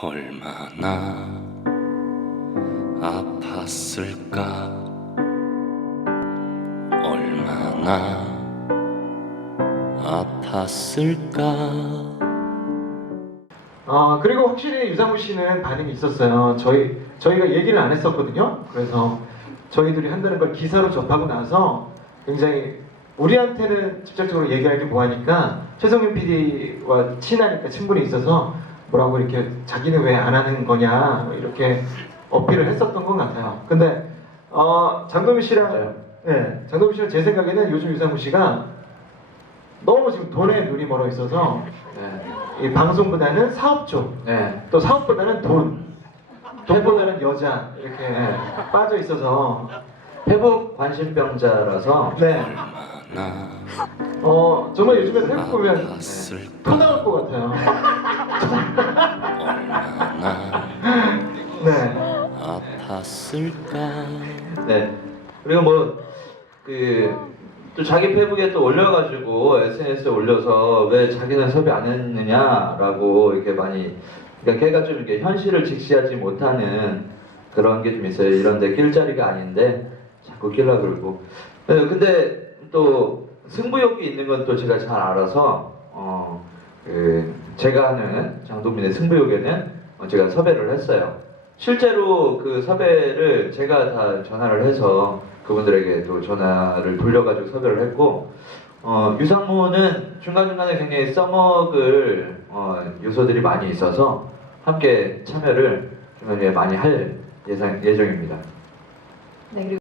얼마나 아팠을까 얼마나 아팠을까 어, 그리고 확실히 유상무 씨는 반응이 있었어요. 저희, 저희가 얘기를 안 했었거든요. 그래서 저희들이 한다는 걸 기사로 접하고 나서 굉장히 우리한테는 직접적으로 얘기하기 뭐하니까 최성윤 PD와 친하니까 친분이 있어서 뭐라고 이렇게 자기는 왜 안 하는 거냐 뭐 이렇게 어필을 했었던 것 같아요. 근데 어, 장동민 씨랑 네, 장동민 씨는 제 생각에는 요즘 유상무 씨가 너무 지금 돈에 눈이 멀어 있어서 네. 이 방송보다는 사업 쪽, 네. 또 사업보다는 돈, 돈보다는 여자 이렇게 네. 빠져 있어서 회복 관심병자라서 네, 얼마나 어 정말 요즘에 태국 보면 네, 아팠을까 토 나올 것 같아요. 아팠을까 네. 그리고 뭐그또 자기 페북에 또 올려가지고 SNS에 올려서 왜 자기는 섭외 안 했느냐라고 이렇게 많이 그러니까 걔가 좀 이렇게 현실을 직시하지 못하는 그런 게 좀 있어요. 이런데 낄 자리가 아닌데 자꾸 끼려 그러고. 네, 근데 또 승부욕이 있는 건 또 제가 잘 알아서 어, 그 제가 하는 장동민의 승부욕에는 어, 제가 섭외를 했어요. 실제로 그 섭외를 제가 다 전화를 해서 그분들에게 또 전화를 돌려가지고 섭외를 했고 어, 유상무는 중간중간에 굉장히 써먹을 어, 요소들이 많이 있어서 함께 참여를 중간에 많이 할 예상, 예정입니다. 네, 그리고